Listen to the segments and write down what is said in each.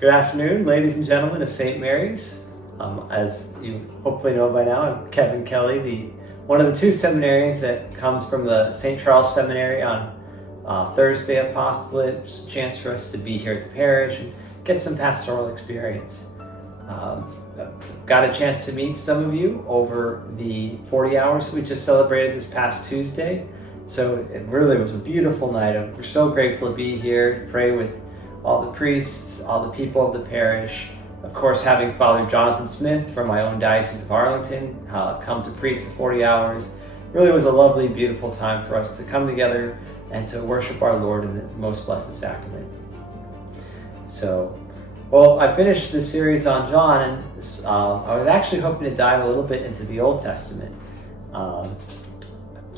Good afternoon, ladies and gentlemen of St. Mary's. As you hopefully know by now, I'm Kevin Kelly, one of the two seminarians that comes from the St. Charles Seminary on Thursday Apostolate. It's a chance for us to be here at the parish and get some pastoral experience. Got a chance to meet some of you over the 40 hours we just celebrated this past Tuesday. So it really was a beautiful night. We're so grateful to be here, to pray with all the priests, all the people of the parish. Of course, having Father Jonathan Smith from my own Diocese of Arlington come to preach the 40 hours. Really was a lovely, beautiful time for us to come together and to worship our Lord in the most blessed sacrament. So, well, I finished the series on John, and I was actually hoping to dive a little bit into the Old Testament.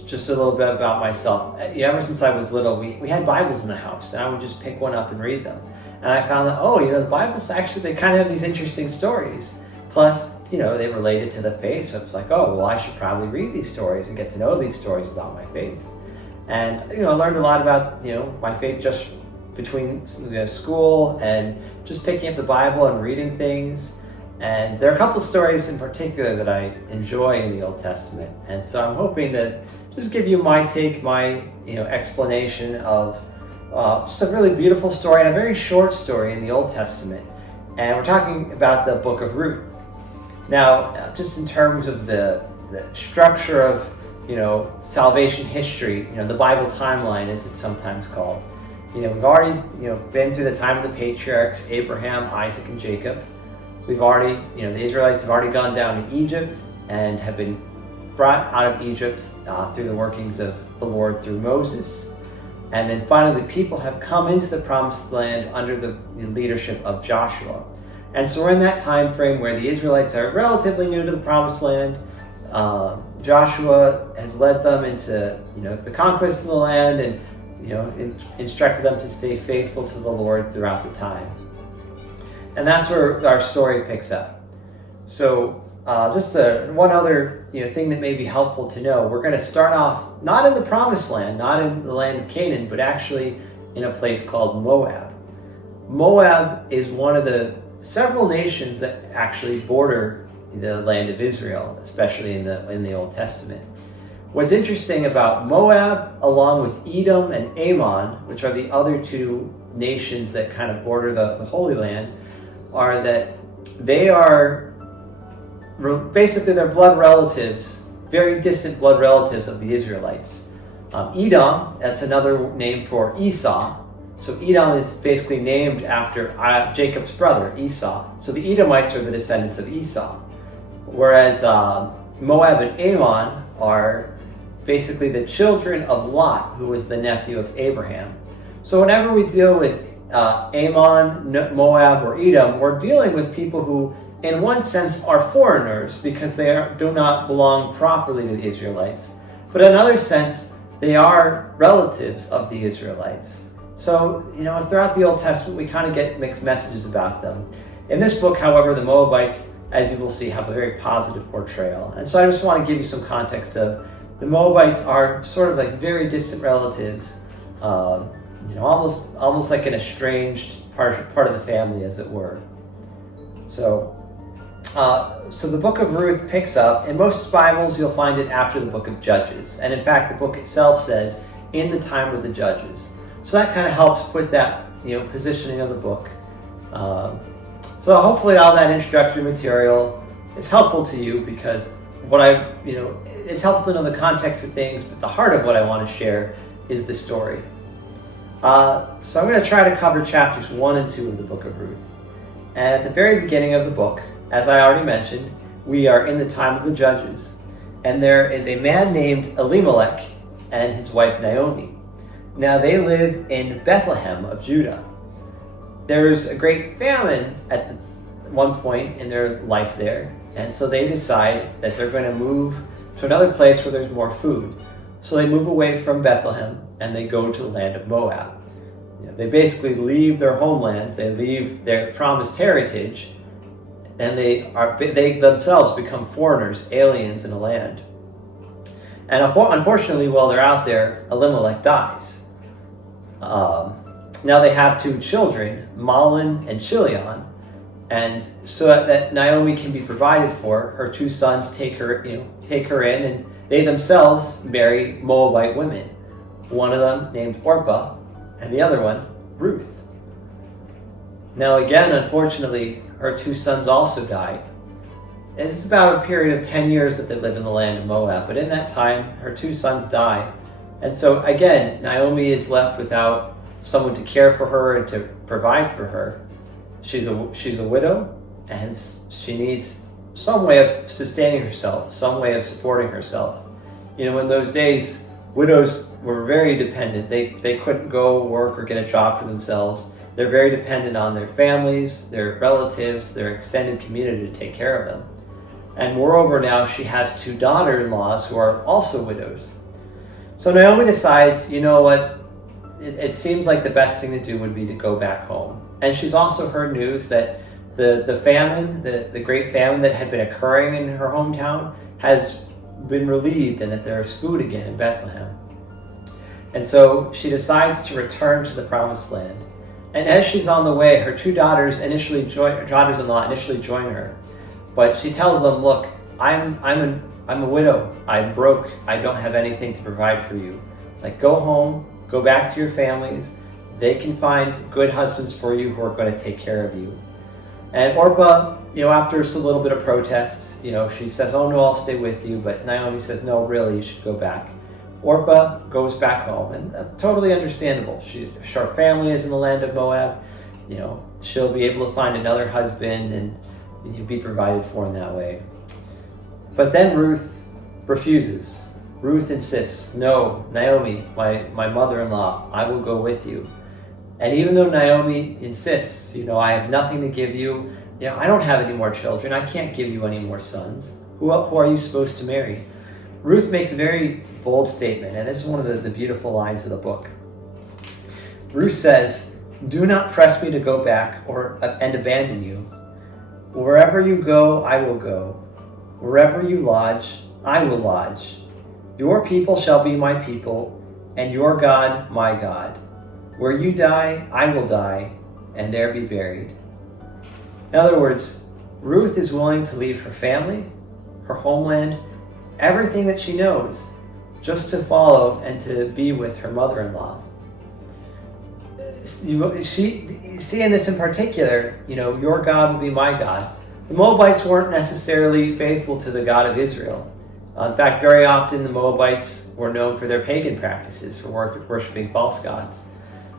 Just a little bit about myself. Ever since I was little, we had Bibles in the house, and I would just pick one up and read them. And I found that, the Bibles actually, they kind of have these interesting stories. Plus, they related to the faith, so it's like, I should probably read these stories and get to know these stories about my faith. And, I learned a lot about, my faith just between school and just picking up the Bible and reading things. And there are a couple stories in particular that I enjoy in the Old Testament. And so I'm hoping to just give you my take, my explanation of just a really beautiful story and a very short story in the Old Testament. And we're talking about the book of Ruth. Now, just in terms of the structure of salvation history, the Bible timeline as it's sometimes called. We've already been through the time of the patriarchs, Abraham, Isaac, and Jacob. We've already, the Israelites have already gone down to Egypt and have been brought out of Egypt through the workings of the Lord through Moses. And then finally the people have come into the promised land under the leadership of Joshua. And so we're in that time frame where the Israelites are relatively new to the promised land. Joshua has led them into the conquest of the land and instructed them to stay faithful to the Lord throughout the time. And that's where our story picks up. So just one other thing that may be helpful to know, we're going to start off not in the promised land, not in the land of Canaan, but actually in a place called Moab. Moab is one of the several nations that actually border the land of Israel, especially in the Old Testament. What's interesting about Moab, along with Edom and Ammon, which are the other two nations that kind of border the Holy Land, are that they are basically they're blood relatives, very distant blood relatives of the Israelites. Edom, that's another name for Esau. So Edom is basically named after Jacob's brother, Esau. So the Edomites are the descendants of Esau. Whereas Moab and Ammon are basically the children of Lot, who was the nephew of Abraham. So whenever we deal with Ammon, Moab, or Edom, we're dealing with people who, in one sense, are foreigners because they do not belong properly to the Israelites. But in another sense, they are relatives of the Israelites. So, throughout the Old Testament, we kind of get mixed messages about them. In this book, however, the Moabites, as you will see, have a very positive portrayal. And so I just want to give you some context of the Moabites are sort of like very distant relatives, almost like an estranged part of the family, as it were. So the book of Ruth picks up. In most Bibles, you'll find it after the book of Judges. And in fact, the book itself says, in the time of the Judges. So that kind of helps put that, positioning of the book. So hopefully all that introductory material is helpful to you because it's helpful to know the context of things, but the heart of what I want to share is the story. So I'm going to try to cover chapters 1 and 2 of the book of Ruth. And at the very beginning of the book, as I already mentioned, we are in the time of the Judges. And there is a man named Elimelech and his wife Naomi. Now they live in Bethlehem of Judah. There's a great famine at one point in their life there. And so they decide that they're going to move to another place where there's more food. So they move away from Bethlehem and they go to the land of Moab. They basically leave their homeland, they leave their promised heritage, and they themselves become foreigners, aliens in the land. And unfortunately, while they're out there, Elimelech dies. Now they have 2 children, Mahlon and Chilion, and so that Naomi can be provided for, her 2 sons take her in, and they themselves marry Moabite women. One of them named Orpah, and the other one, Ruth. Now again, unfortunately, her 2 sons also died. It's about a period of 10 years that they live in the land of Moab, but in that time, her 2 sons die. And so again, Naomi is left without someone to care for her and to provide for her. She's a widow, and she needs some way of sustaining herself, some way of supporting herself. In those days, widows were very dependent. They couldn't go work or get a job for themselves. They're very dependent on their families, their relatives, their extended community to take care of them. And moreover, now she has 2 daughter-in-laws who are also widows. So Naomi decides, you know what, it seems like the best thing to do would be to go back home. And she's also heard news that the famine, the great famine that had been occurring in her hometown, has been relieved, and that there is food again in Bethlehem. And so she decides to return to the Promised Land. And as she's on the way, her 2 daughters-in-law initially join her. But she tells them, look, I'm a widow. I'm broke. I don't have anything to provide for you. Like, go home, go back to your families. They can find good husbands for you who are going to take care of you. And Orpah, after a little bit of protest, she says, oh no, I'll stay with you. But Naomi says, no, really, you should go back. Orpah goes back home, and totally understandable. Her family is in the land of Moab. She'll be able to find another husband and be provided for in that way. But then Ruth refuses. Ruth insists, no, Naomi, my mother-in-law, I will go with you. And even though Naomi insists, I have nothing to give you, I don't have any more children, I can't give you any more sons. Who are you supposed to marry? Ruth makes a very bold statement, and this is one of the beautiful lines of the book. Ruth says, do not press me to go back and abandon you. Wherever you go, I will go. Wherever you lodge, I will lodge. Your people shall be my people, and your God my God. Where you die, I will die, and there be buried. In other words, Ruth is willing to leave her family, her homeland, everything that she knows, just to follow and to be with her mother-in-law. You see in this in particular, your God will be my God. The Moabites weren't necessarily faithful to the God of Israel. In fact, very often the Moabites were known for their pagan practices, for worshiping false gods.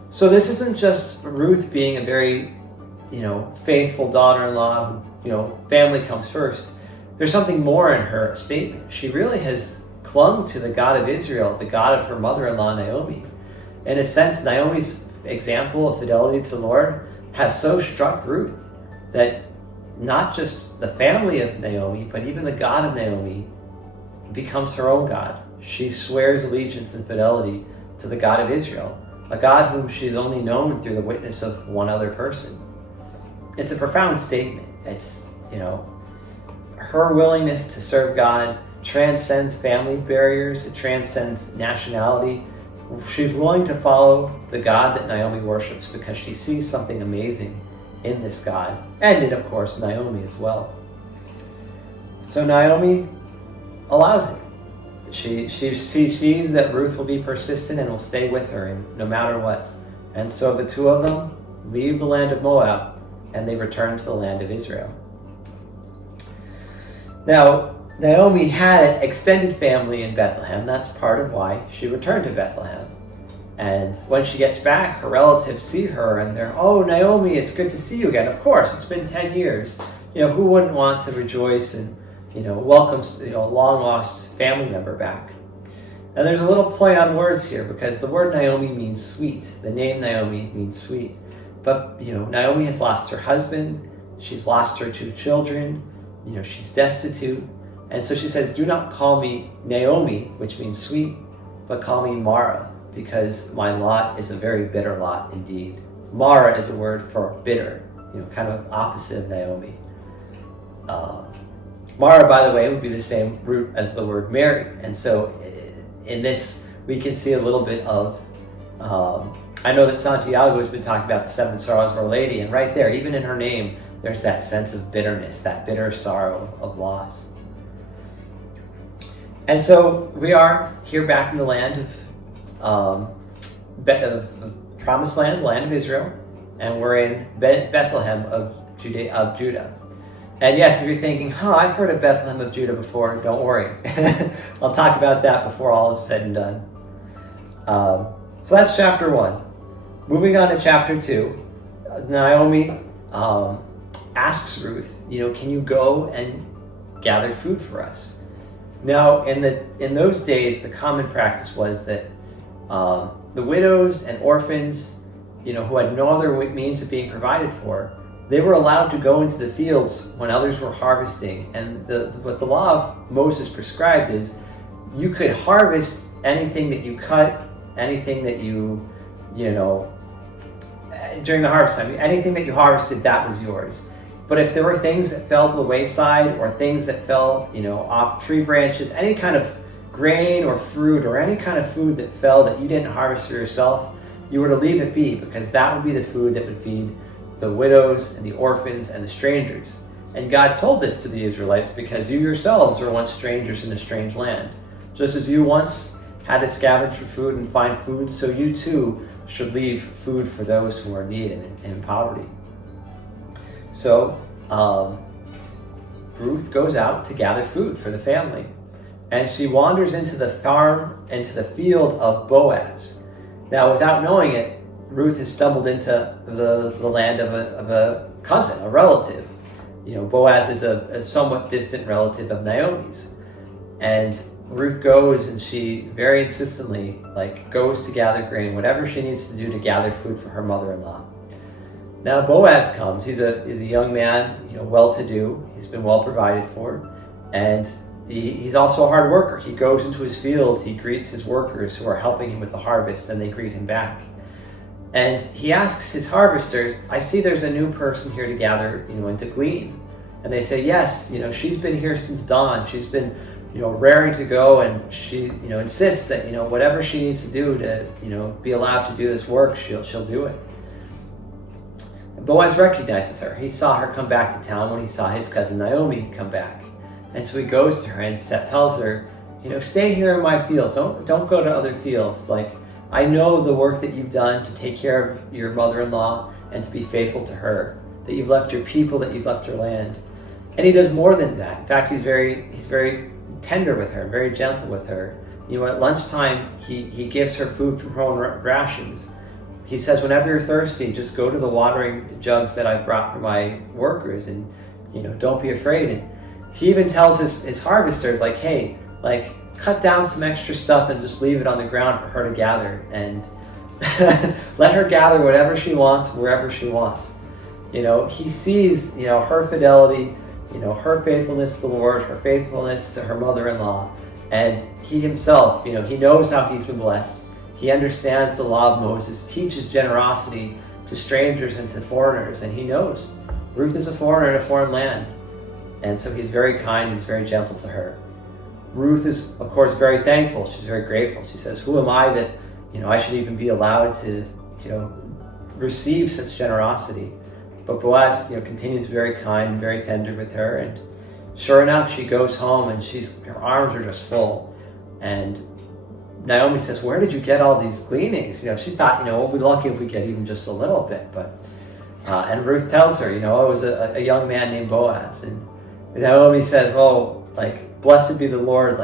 So this isn't just Ruth being a very, faithful daughter-in-law who, family comes first. There's something more in her statement. She really has clung to the God of Israel, the God of her mother-in-law, Naomi. In a sense, Naomi's example of fidelity to the Lord has so struck Ruth that not just the family of Naomi, but even the God of Naomi becomes her own God. She swears allegiance and fidelity to the God of Israel, a God whom she's only known through the witness of one other person. It's a profound statement. It's, her willingness to serve God transcends family barriers. It transcends nationality. She's willing to follow the God that Naomi worships because she sees something amazing in this God, and in, of course, Naomi as well. So Naomi allows it. She sees that Ruth will be persistent and will stay with her no matter what. And so the 2 of them leave the land of Moab and they return to the land of Israel. Now, Naomi had an extended family in Bethlehem. That's part of why she returned to Bethlehem. And when she gets back, her relatives see her and they're, oh, Naomi, it's good to see you again. Of course, it's been 10 years. Who wouldn't want to rejoice and, welcome, a long-lost family member back? And there's a little play on words here because the word Naomi means sweet. The name Naomi means sweet. But, Naomi has lost her husband. She's lost her 2 children. She's destitute. And so she says, do not call me Naomi, which means sweet, but call me Mara, because my lot is a very bitter lot indeed. Mara is a word for bitter, kind of opposite of Naomi. Mara, by the way, would be the same root as the word Mary. And so in this, we can see a little bit of I know that Santiago has been talking about the 7 sorrows of Our Lady, and right there, even in her name, there's that sense of bitterness, that bitter sorrow of loss. And so we are here back in the land of Promised Land, land of Israel, and we're in Bethlehem of Judah. And yes, if you're thinking, I've heard of Bethlehem of Judah before, don't worry. I'll talk about that before all is said and done. So that's chapter 1. Moving on to chapter 2, Naomi asks Ruth, can you go and gather food for us? Now, in those days, the common practice was that the widows and orphans, who had no other means of being provided for, they were allowed to go into the fields when others were harvesting. And what the law of Moses prescribed is you could harvest anything that you cut, anything that you during the harvest time, anything that you harvested, that was yours. But if there were things that fell to the wayside or things that fell, off tree branches, any kind of grain or fruit or any kind of food that fell that you didn't harvest for yourself, you were to leave it be, because that would be the food that would feed the widows and the orphans and the strangers. And God told this to the Israelites because you yourselves were once strangers in a strange land. Just as you once had to scavenge for food and find food, so you too should leave food for those who are in need and in poverty. So Ruth goes out to gather food for the family, and she wanders into the field of Boaz. Now, without knowing it, Ruth has stumbled into the land of a cousin, a relative. Boaz is a somewhat distant relative of Naomi's. And Ruth goes, and she very insistently goes to gather grain, whatever she needs to do to gather food for her mother-in-law. Now Boaz comes. He's a young man, well-to-do. He's been well provided for, and he's also a hard worker. He goes into his field. He greets his workers who are helping him with the harvest, and they greet him back. And he asks his harvesters, "I see there's a new person here to gather, and to glean." And they say, "Yes, she's been here since dawn. She's been, raring to go, and she, insists that, whatever she needs to do to, be allowed to do this work, she'll do it." And Boaz recognizes her. He saw her come back to town when he saw his cousin Naomi come back. And so he goes to her and tells her, "Stay here in my field. Don't go to other fields. I know the work that you've done to take care of your mother-in-law and to be faithful to her, that you've left your people, that you've left your land." And he does more than that. In fact, he's very tender with her, very gentle with her. At lunchtime, he gives her food from her own rations. He says, "Whenever you're thirsty, just go to the watering jugs that I've brought for my workers, and don't be afraid." And he even tells his harvesters, "Hey, cut down some extra stuff and just leave it on the ground for her to gather, and let her gather whatever she wants, wherever she wants." He sees, her fidelity, her faithfulness to the Lord, her faithfulness to her mother-in-law, and he himself, he knows how he's been blessed. He understands the law of Moses, teaches generosity to strangers and to foreigners, and he knows Ruth is a foreigner in a foreign land, and so he's very kind, he's very gentle to her. Ruth is, of course, very thankful. She's very grateful. She says, "Who am I that, I should even be allowed to, receive such generosity?" But Boaz, continues very kind and very tender with her. And sure enough, she goes home and her arms are just full. And Naomi says, "Where did you get all these gleanings?" She thought, we'll be lucky if we get even just a little bit. But and Ruth tells her, it was a young man named Boaz. And Naomi says, "Oh, blessed be the Lord,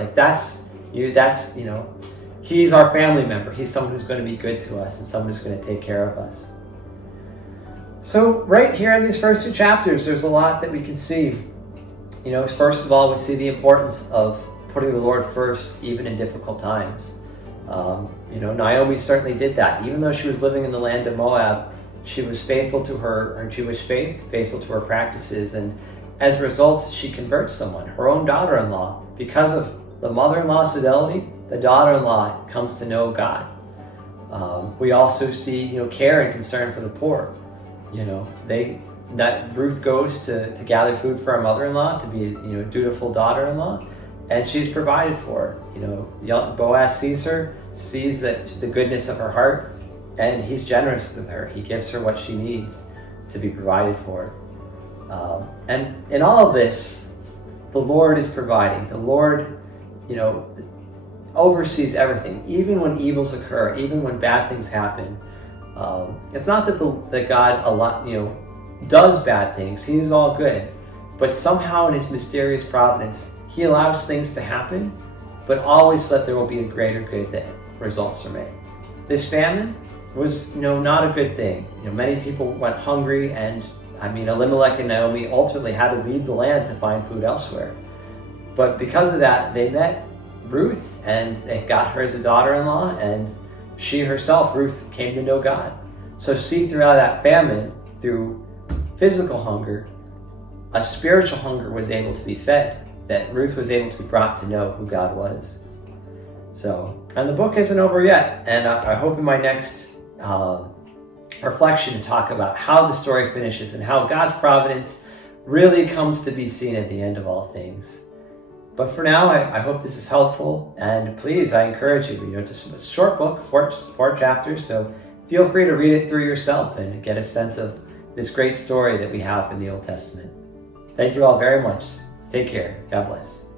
he's our family member. He's someone who's going to be good to us and someone who's going to take care of us." So right here in these first 2 chapters, there's a lot that we can see. First of all, we see the importance of putting the Lord first, even in difficult times. Naomi certainly did that. Even though she was living in the land of Moab, she was faithful to her Jewish faith, faithful to her practices, and as a result, she converts someone, her own daughter-in-law. Because of the mother-in-law's fidelity, the daughter-in-law comes to know God. We also see, care and concern for the poor. That Ruth goes to gather food for her mother-in-law, to be a dutiful daughter-in-law, and she's provided for. Young Boaz sees her, sees that the goodness of her heart, and he's generous with her. He gives her what she needs to be provided for. And in all of this, the Lord is providing. The Lord, oversees everything, even when evils occur, even when bad things happen. It's not that God does bad things. He is all good, but somehow in His mysterious providence, He allows things to happen, but always so that there will be a greater good that results from it. This famine was, not a good thing. Many people went hungry, and Elimelech and Naomi ultimately had to leave the land to find food elsewhere. But because of that, they met Ruth, and they got her as a daughter-in-law, and she herself, Ruth, came to know God. So see, throughout that famine, through physical hunger, a spiritual hunger was able to be fed, that Ruth was able to be brought to know who God was. So, and the book isn't over yet, and I hope in my next reflection to talk about how the story finishes and how God's providence really comes to be seen at the end of all things. But for now, I hope this is helpful, and please, I encourage you, it's a short book, four chapters, so feel free to read it through yourself and get a sense of this great story that we have in the Old Testament. Thank you all very much. Take care. God bless.